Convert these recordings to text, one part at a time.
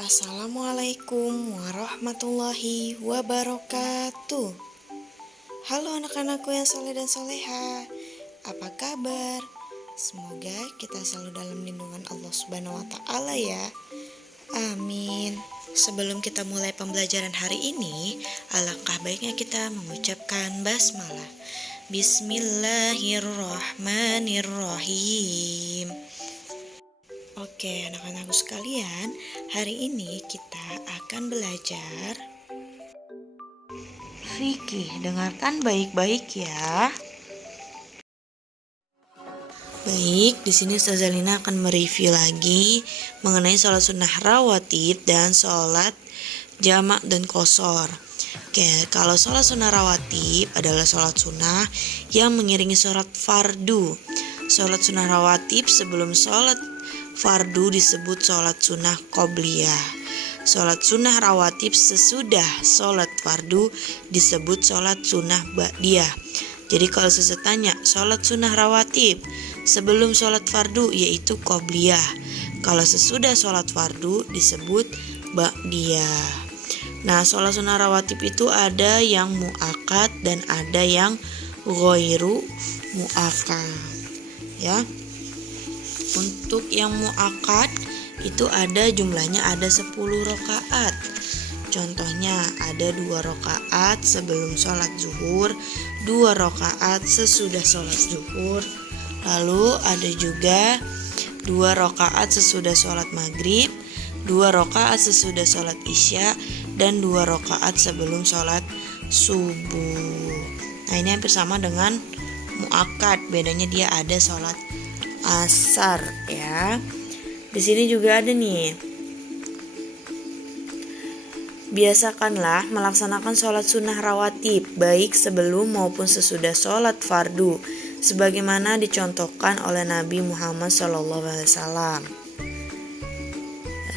Assalamualaikum warahmatullahi wabarakatuh. Halo anak-anakku yang soleh dan soleha, apa kabar? Semoga kita selalu dalam lindungan Allah Subhanahu wa Ta'ala ya. Amin. Sebelum kita mulai pembelajaran hari ini, alangkah baiknya kita mengucapkan basmalah. Bismillahirrahmanirrahim. Oke, anak-anakku sekalian, hari ini kita akan belajar fikih. Dengarkan baik-baik ya. Baik, di sini Ustazah Lina akan mereview lagi mengenai sholat sunnah rawatib dan sholat jamak dan qashar. Oke, kalau sholat sunnah rawatib adalah sholat sunnah yang mengiringi sholat fardu. Sholat sunnah rawatib sebelum sholat fardu disebut sholat sunnah qobliyah. Sholat sunnah rawatib sesudah sholat fardu disebut sholat sunnah ba'diyah. Jadi kalau tanya sholat sunnah rawatib sebelum sholat fardu yaitu qobliyah. Kalau sesudah sholat fardu disebut ba'diyah. Nah, sholat sunnah rawatib itu ada yang mu'akkad dan ada yang ghairu mu'akkad. Ya. Untuk yang mu'akkad itu ada jumlahnya ada 10 rakaat. Contohnya ada 2 rakaat sebelum sholat zuhur, 2 rakaat sesudah sholat zuhur. Lalu ada juga 2 rakaat sesudah sholat maghrib, 2 rakaat sesudah sholat isya, dan 2 rakaat sebelum sholat subuh. Nah, ini hampir sama dengan mu'akkad, bedanya dia ada sholat asar ya. Di sini juga ada nih. Biasakanlah melaksanakan sholat sunnah rawatib baik sebelum maupun sesudah sholat fardu, sebagaimana dicontohkan oleh Nabi Muhammad SAW.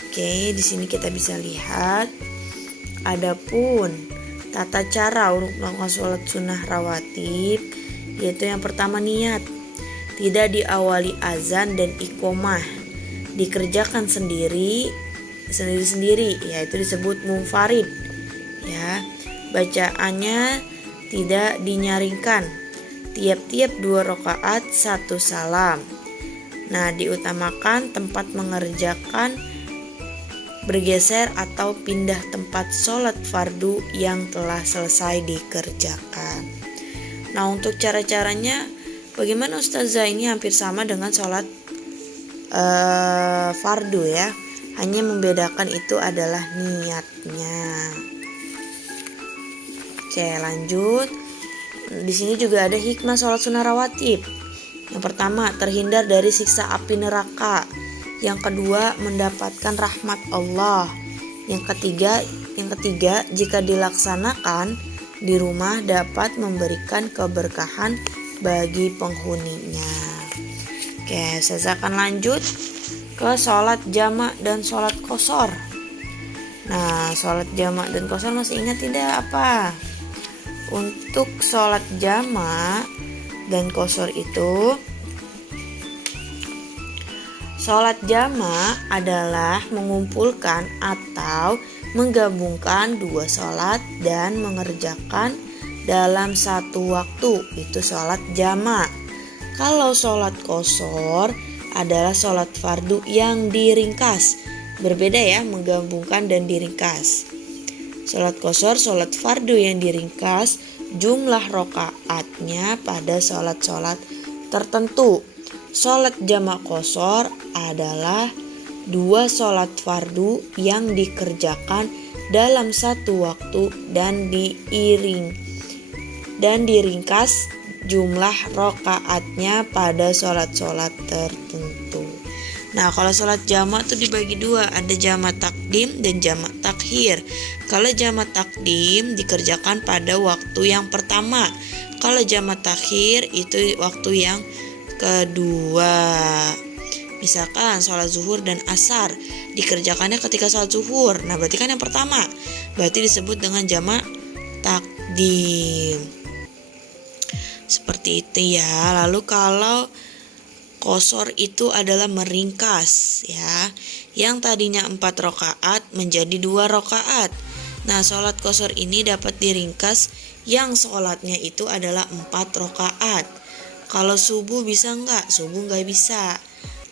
Oke, di sini kita bisa lihat. Adapun tata cara untuk melakukan sholat sunnah rawatib, yaitu yang pertama niat. Tidak diawali azan dan iqomah, dikerjakan sendiri, yaitu disebut munfarid ya. Bacaannya tidak dinyaringkan, tiap-tiap 2 rakaat 1 salam. Nah, diutamakan tempat mengerjakan bergeser atau pindah tempat sholat fardu yang telah selesai dikerjakan. Nah, untuk cara-caranya bagaimana Ustazah, ini hampir sama dengan sholat fardu ya. Hanya membedakan itu adalah niatnya. Oke, lanjut. Di sini juga ada hikmah sholat sunnah rawatib. Yang pertama, terhindar dari siksa api neraka. Yang kedua, mendapatkan rahmat Allah. Yang ketiga, jika dilaksanakan di rumah dapat memberikan keberkahan bagi penghuninya. Oke, saya akan lanjut ke sholat jamak dan sholat qashar. Nah, sholat jamak dan qashar masih ingat tidak apa? Untuk sholat jamak dan qashar itu, sholat jamak adalah mengumpulkan atau menggabungkan 2 sholat dan mengerjakan dalam satu waktu, itu sholat jamak. Kalau sholat qashar adalah sholat fardu yang diringkas. Berbeda ya, menggabungkan dan diringkas. Sholat qashar sholat fardu yang diringkas, jumlah rakaatnya pada sholat-sholat tertentu. Sholat jamak qashar adalah 2 sholat fardu yang dikerjakan dalam satu waktu dan diringkas jumlah rakaatnya pada sholat-sholat tertentu. Nah, kalau sholat jamak itu dibagi 2, ada jamak takdim dan jamak takhir. Kalau jamak takdim dikerjakan pada waktu yang pertama. Kalau jamak takhir itu waktu yang kedua. Misalkan sholat zuhur dan asar dikerjakannya ketika sholat zuhur. Nah, berarti kan yang pertama. Berarti disebut dengan jamak takdim. Seperti itu ya. Lalu kalau Qashar itu adalah meringkas ya. Yang tadinya 4 rakaat menjadi 2 rakaat. Nah, sholat qashar ini dapat diringkas yang sholatnya itu adalah 4 rakaat. Kalau subuh bisa enggak? Subuh enggak bisa.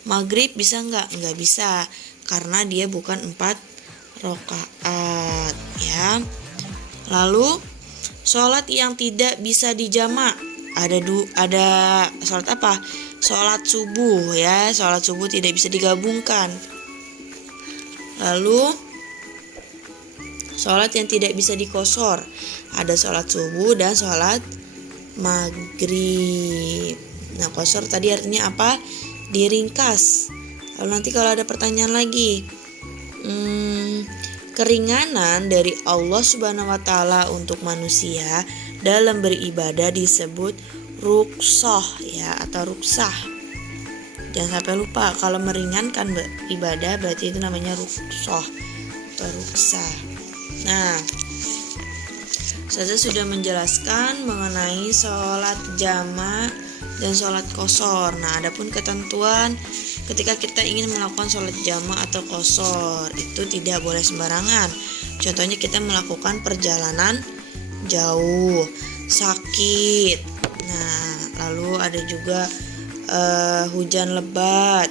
Maghrib bisa enggak? Enggak bisa. Karena dia bukan 4 rakaat ya. Lalu sholat yang tidak bisa dijamak. Ada sholat apa? Sholat subuh ya. Sholat subuh tidak bisa digabungkan. Lalu sholat yang tidak bisa diqashar. Ada sholat subuh dan sholat maghrib. Nah, qashar tadi artinya apa? Diringkas. Lalu nanti kalau ada pertanyaan lagi, keringanan dari Allah Subhanahu wa Ta'ala untuk manusia dalam beribadah disebut rukshoh ya, atau ruksah. Jangan sampai lupa, kalau meringankan ibadah berarti itu namanya rukshoh atau ruksah. Nah, saya sudah menjelaskan mengenai sholat jamak dan sholat qashar. Nah, adapun ketentuan ketika kita ingin melakukan sholat jamak atau qashar, itu tidak boleh sembarangan. Contohnya kita melakukan perjalanan jauh, sakit. Nah, lalu ada juga hujan lebat.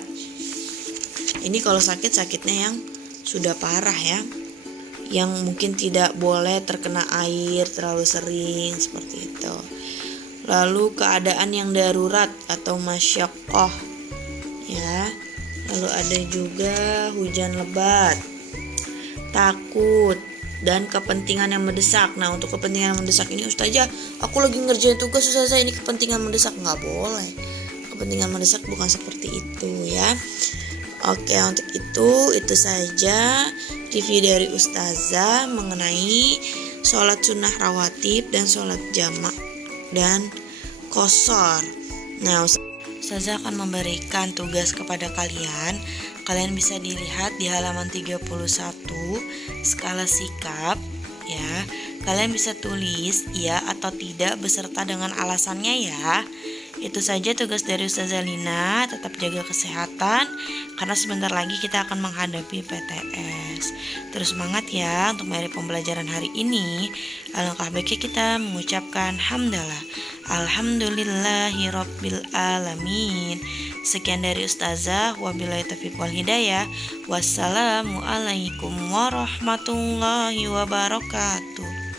Ini kalau sakitnya yang sudah parah ya, yang mungkin tidak boleh terkena air terlalu sering seperti itu. Lalu keadaan yang darurat atau masyaqqah ya. Lalu ada juga hujan lebat, takut, dan kepentingan yang mendesak. Nah, untuk kepentingan yang mendesak ini, Ustazah, aku lagi ngerjain tugas, Ustazah, ini kepentingan mendesak. Nggak boleh. Kepentingan mendesak bukan seperti itu ya. Oke, untuk itu saja review dari Ustazah mengenai sholat sunnah rawatib dan sholat jamak dan qashar. Nah, Ustazah akan memberikan tugas kepada kalian. Kalian bisa dilihat di halaman 31 skala sikap ya. Kalian bisa tulis iya atau tidak beserta dengan alasannya ya. Itu saja tugas dari Ustazah Lina. Tetap jaga kesehatan karena sebentar lagi kita akan menghadapi PTS. Terus semangat ya untuk mari pembelajaran hari ini. Alangkah baiknya kita mengucapkan hamdalah. Alhamdulillahirabbil alamin. Sekian dari Ustazah, wabillahi taufiq wal hidayah. Wassalamualaikum warahmatullahi wabarakatuh.